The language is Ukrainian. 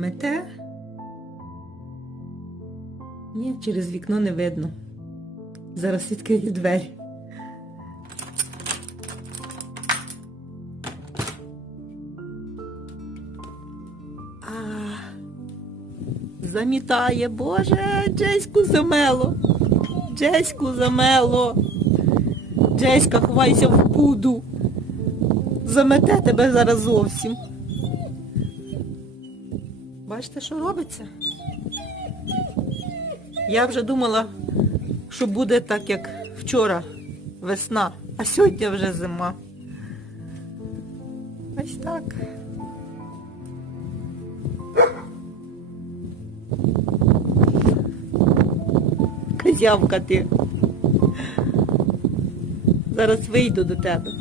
Мете? Ні, через вікно не видно. Зараз відкриє двері. А, замітає, боже, Джеську замело. Джеську замело. Джеська, ховайся в буду. Замете тебе зараз зовсім. Бачите, що робиться? Я вже думала, що буде так, як вчора, весна, а сьогодні вже зима. Ось так. Козявка ти. Зараз вийду до тебе.